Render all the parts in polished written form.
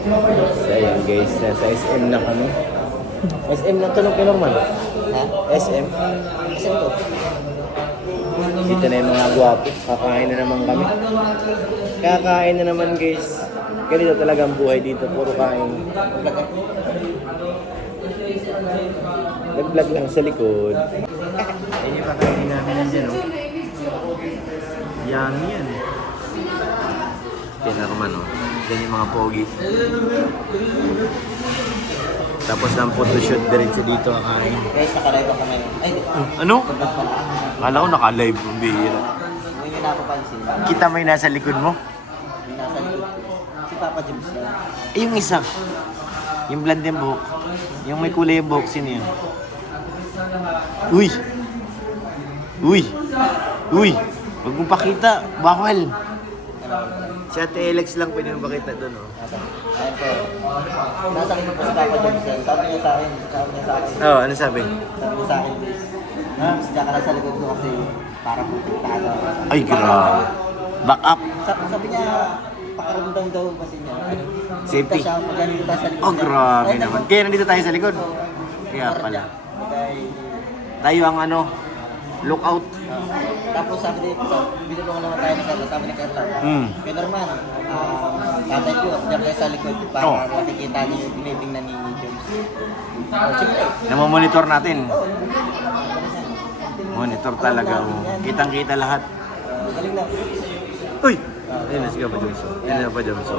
So ayan guys, nasa SM na kami. SM na tulog kay Norman. Ha? SM. Saan to? Dito na yung mga gwapo. Kakain na naman kami. Kakain na naman guys. Ganito talaga ang buhay dito. Puro kain. Nag-vlog lang sa likod. Ayun yung kakainin namin nandiyan, no? Yummy yan. Kaya Norman, no? Yan yung mga pogi. Tapos ng photoshoot diretso dito kakain. Guys, nakalive ako ngayon. Ay, di. Ano? Pagkas pala. Akala ko naka-live ang bihira. Hindi nyo napapansin. Kita mo yung nasa likod mo? May nasa likod. Si Papa James lang. Eh, yung isa. Yung blonde yung buhok. Yung may kulay yung buhok, sino yun? Uy! Uy! Uy! Huwag mong pakita. Bawal. Si Ate Alex lang pwede mong pakita doon, oh. Ayan po. Nasa likod po si Papa James yan. Sabi niya sa akin. Oo, ano sabi? Sabi niya sa akin, guys. Diyan ka na sa likod ko kasi para protektado. Ay, grabe. Back up. Sabi niya, pakaramdam daw kasi niya. Safety. Siya, pag nandito tayo sa likod. Oh, grabe naman. Kaya nandito tayo sa likod. Kaya pala. Tayo ang ano, lookout. Tapos sabi din, binulungan naman tayo ni Carla, sabi ni Carla. Kaya Norman, tatay ko, diyan kayo sa likod para nakikita niyo yung tinitingnan ni James. Siyempre. Namomonitor natin. Monitor talaga. Kitang-kita lahat. Galing na. Uy! Ayun na, sige pa Jomso. Ayun na pa Jomso.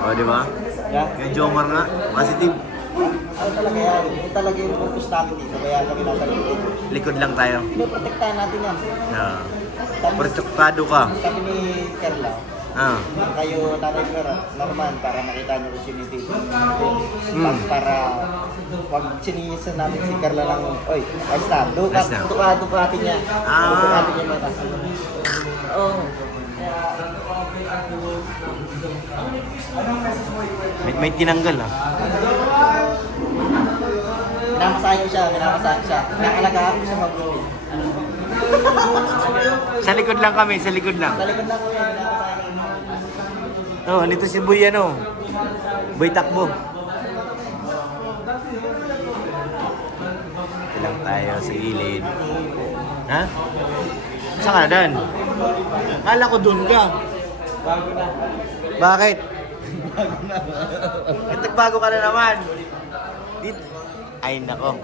O, di ba? Yeah. Kaya Jomar nga, positive. Ano talaga yan? Yung talaga yung focus namin dito, kaya kami nasa likod. Likod lang tayo. Pinoprotektahan natin yan. Protektado ka. Sabi ni Carla, kayo tatay ko Norman para makita niyo kung sino yung dito. Para wag sinisa namin si Carla lang, oy, ayos na, dukatin niya. Dukatin niya mata. Oo. May tinanggal Pinapasahid ko siya. Nakalagaan ko siya mabuti. Sa likod lang kami, sa likod lang. Sa likod lang ko yan, pinapasahid. Oh, nito si Boy ano. Boy takbo. Lang tayo sa gilid. Ha? Saan ka na Dan? Kala ko doon ka. Bago na. Bakit? Bago na. Nagbago ka na naman. Dito. Ay nako.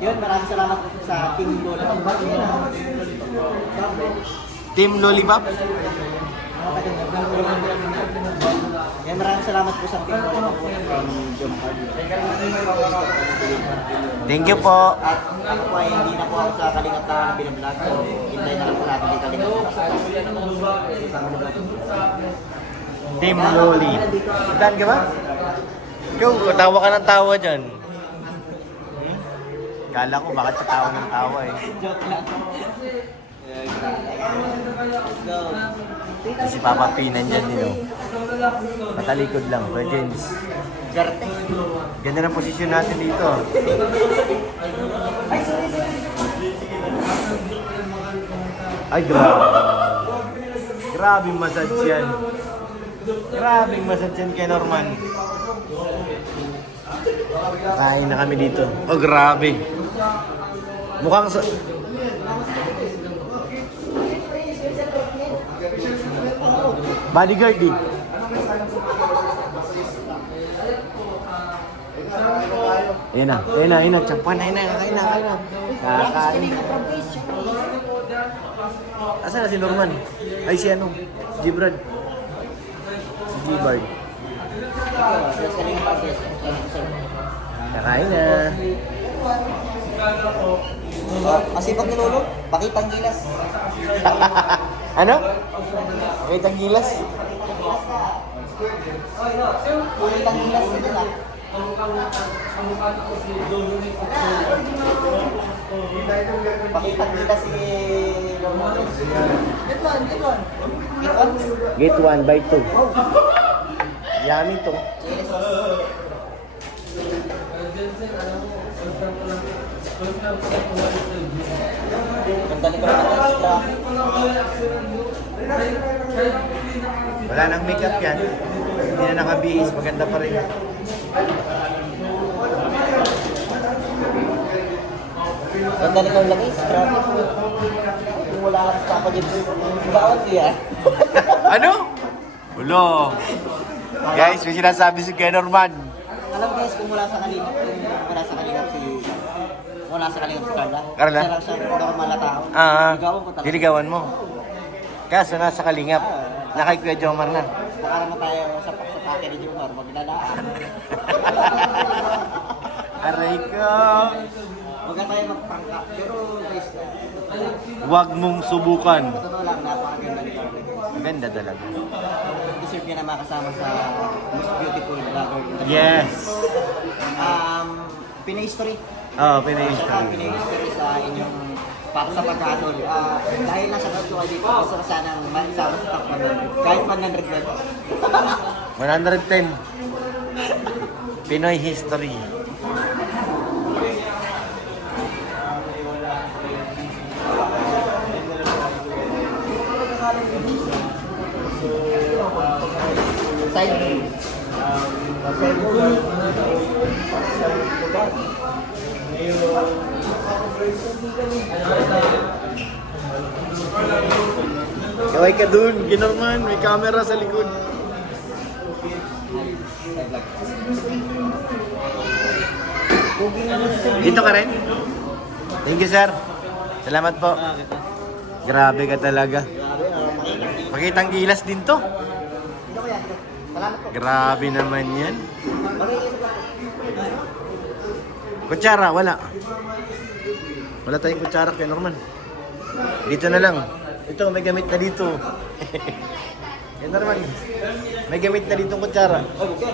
Yun, maraming salamat sa Team Lollipop. Team Lollipop? Yan, maraming salamat po sa Team Lollipop from John Hardy. Thank you po. At ako po ay hindi na po ako sa Kalingap na binablog. So, hintay na lang po natin kay Kalingap. Team Loli. Dan ka ba? Ikaw, tawa ka ng tawa dyan. Kala ko bakit ka tawa ng tawa eh. Joke lang. Let's go. Si Papa P nandyan din oh. Patalikod lang, Kuya James. Garte. Ganda ng posisyon natin dito. Ay, grabe. Grabing massage yan. Grabing massage yan kay Norman. Kain na kami dito. Oh, grabe. Mukhang sa... Bodyguard din. Ayan na. Tsampan na, kain na. Kakain. Asan na si Norman? Ay, si ano? Gibrad. Si Gibrad. Kakain na. Kasi pag nilulog, pakitang gilas. Ano? Pakitang gilas? Pakitang gilas nito lang. Pakitang gilas si Romones. Get one. Get 1 by 2. Yummy to. Ganda ni Carla. Wala nang makeup yan. Hindi na nakabihis. Maganda pa rin. Ganda rin ang laki, grabe po. Kung wala ka sa Papa James, bawat yan. Ano? Ulo. Guys, may sinasabi si Ken Norman. Alam guys, kung wala sa kalingap, si Carla. Carla? Siya lang siya normal na tao. Ligawan ko talaga. Diligawan mo. Kaso nasa kalingap. Nakay Kuya Jomar na. Baka naman tayo sa pake ni Junior, magdadaan. Aray ko. Huwag na tayo magpangka. Pero guys, Huwag mong subukan. totoo lang, napakaganda ni Carla guys. Maganda talaga. Deserve niya na makasama sa most beautiful vlogger. Yes. Pinoy History. Oo, Pinoy Shout out Pinoy History sa inyong para sa pagkatol. Dahil nasa crowd ko kayo dito, gusto ko sanang maisama sa top 100. Kahit 100 lang. 110. Pinoy History. Side view. Kaway ka dun, Ginorman. May camera sa likod. Dito ka rin? Thank you, sir. Salamat po. Grabe ka talaga. Pakitang gilas din to. Dito ko yan. Salamat po. Grabe naman yan. Mag-iisip lang. Kutsara, wala. Wala tayong kutsara kay Norman. Dito na lang. Ito, may gamit na dito. Kay Norman, may gamit na dito kutsara. Oh, okay.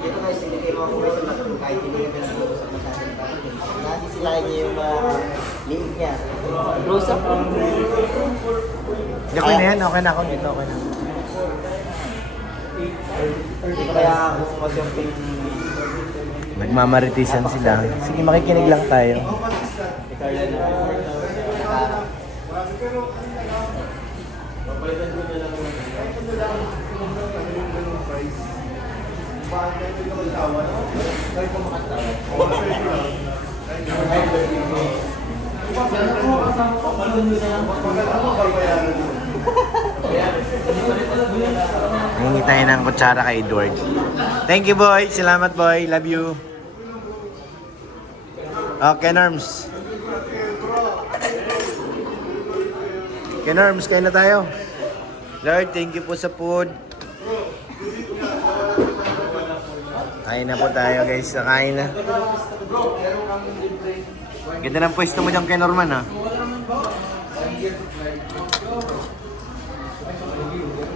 Dito guys, hindi kayo makakuha sa kahit hindi kayo pinag-uusap na sa akin. Nasisilayan niya yung link niya. Close up. Okay na yan, okay na ako dito, okay na. Dito kaya ako mag-jumping. Nagmamaritisan sila. Sige, makikinig lang tayo. Hingi tayo ng kutsara kay Edward. Thank you, boy. Salamat, boy. Love you. Okay, Norms. Okay, Norms. Kain na tayo. Lord, thank you po sa food. Kain na po tayo, guys. Kain na. Ganda ng pwesto mo dyan kay Norman, ha?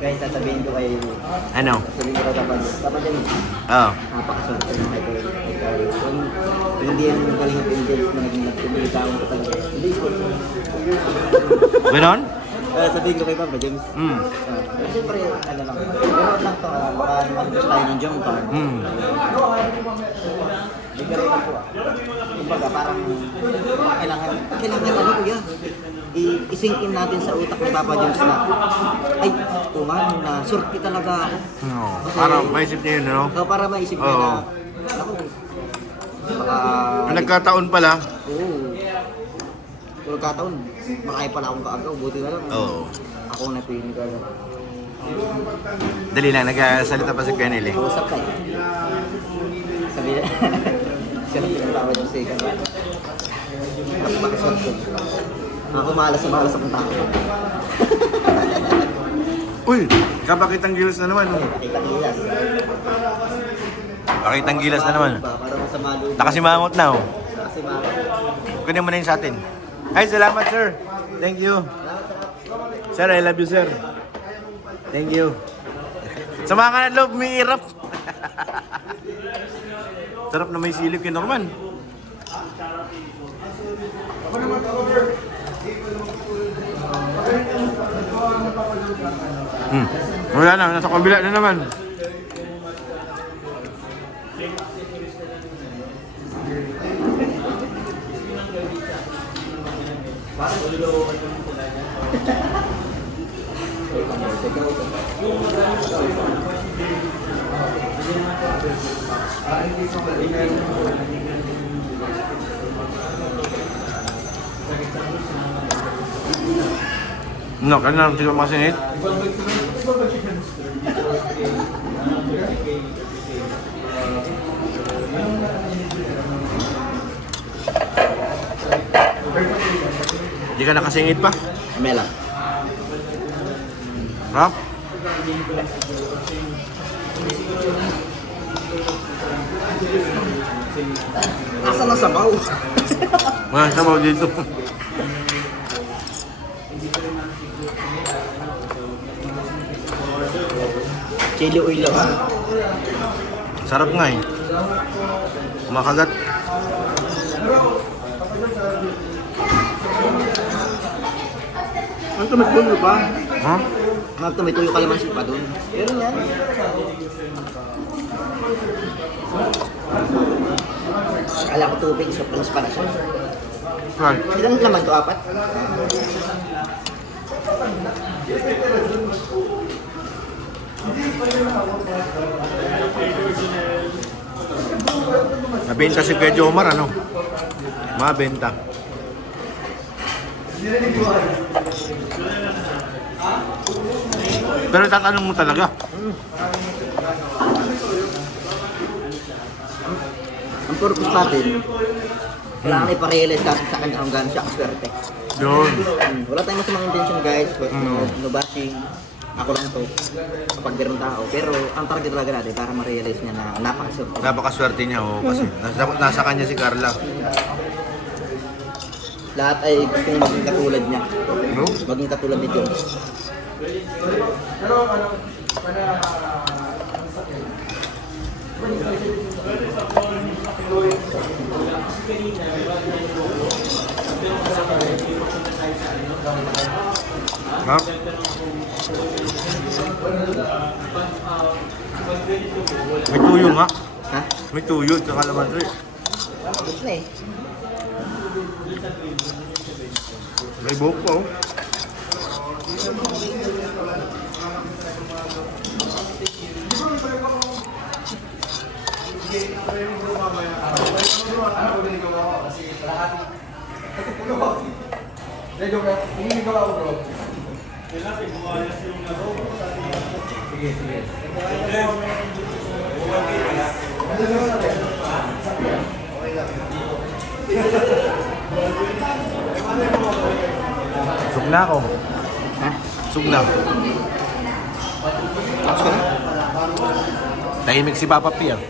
Guys, sasabihin ko kayo. Ano? Sasabihin ko dapat din. Oo. Napakaswerte ng kay Carla. Kung hindi yan yung galing at angels na naging nagpumilitawan ko talaga. Hindi ko. Ganon? Sabihin ko kay Papa James. Pero siyempre, ano lang. Ganoon lang to. Baka naman tayo ng jump card. Bigla rin lang po. Kumbaga, parang kailangan ano kuya. I-sink in natin sa utak ni Papa James na ay, nga, na surti talaga ako. No. Kasi- Para maisip niya yun, no? So, para maisip niya na, ako, baka... Nagkataon pala. Oo. Kung nagkataon, makaya pala akong kaagaw. Buti na lang. Oo. Ako na pili ka lang. Dali lang, nagsasalita pa si Kenel eh. Usap ka. Sabi na. Siya lang pinatawa niya sa ikan. Mas makaswat ko. Ako malas akong tao. Uy! Kapakitang gilas na naman. Pakita nilas. Pakitang gilas na naman. Para masama doon. Nakasimangot na oh. Kasi mga... Kunin mo na yun sa atin. Ay, salamat sir. Thank you. Sir, I love you sir. Thank you. Sama ka na loob, may irap. Sarap na may silip kay Norman. Wala na, nasa kabila na naman. No, kanina lang siguro makasinit. Hindi ka nakasingit pa? Mela. Ha? Asa na sabaw? Wala sabaw dito. Chili oil lang. Sarap nga eh. Makagat. Ang may tuyo pa. Ha? May tuyo kalamansi pa doon. Pero yan. Kala ko tubig sa panas-panason. Saan? Ilan laman to? 4? Nabenta si Kuya Jomar, ano? Mabenta. Pero tatanong mo talaga. Ang purpose natin, wala kang iparealize natin sa kanya kung gano'n siya kaswerte. Yun. Wala tayong masamang intention guys, no bashing. Ako lang to, kapag meron tao. Pero ang target talaga natin para ma-realize niya na napakaswerte. Napakaswerte niya, oh, kasi nasa kanya si Carla. Lahat ay gustong maging katulad niya. No? Maging katulad ni Jones. Ha? May tuyo nga. Ha? May tuyo sa kalamansi. Gusto na eh. May buhok pa, oh. Sug na ako. Ha? Sug na. Tapos ka na? Tahimik si Papa P, ah.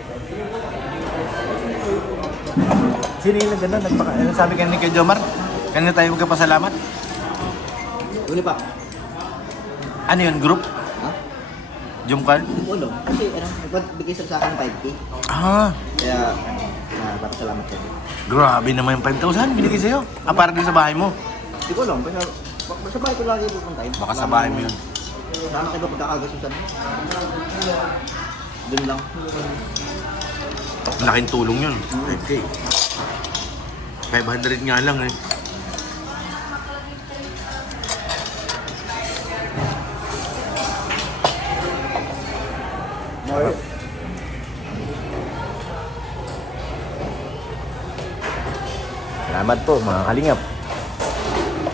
Sino yung nagano? Ano sabi ka ni Kuya Jomar? Kanina tayo magkapasalamat? Uli pa. Ano yun, group? Ha? Jumkan? Ulo. Kasi nagbigay sila sa akin ng 5K. Ah, Kaya, papasalamat siya. grabe naman yung 5,000 binigay sa'yo. Ah, para din sa bahay mo. Hindi ko alam. Basta sa bahay ko lagi pupuntahin. Baka sa bahay mo yun. Sana kayo pagkakagasusan mo. Doon lang. Laking tulong yun. Okay. 500 nga lang eh. More. Salamat po mga kalingap.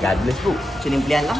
God bless po. Sinimplihan lang.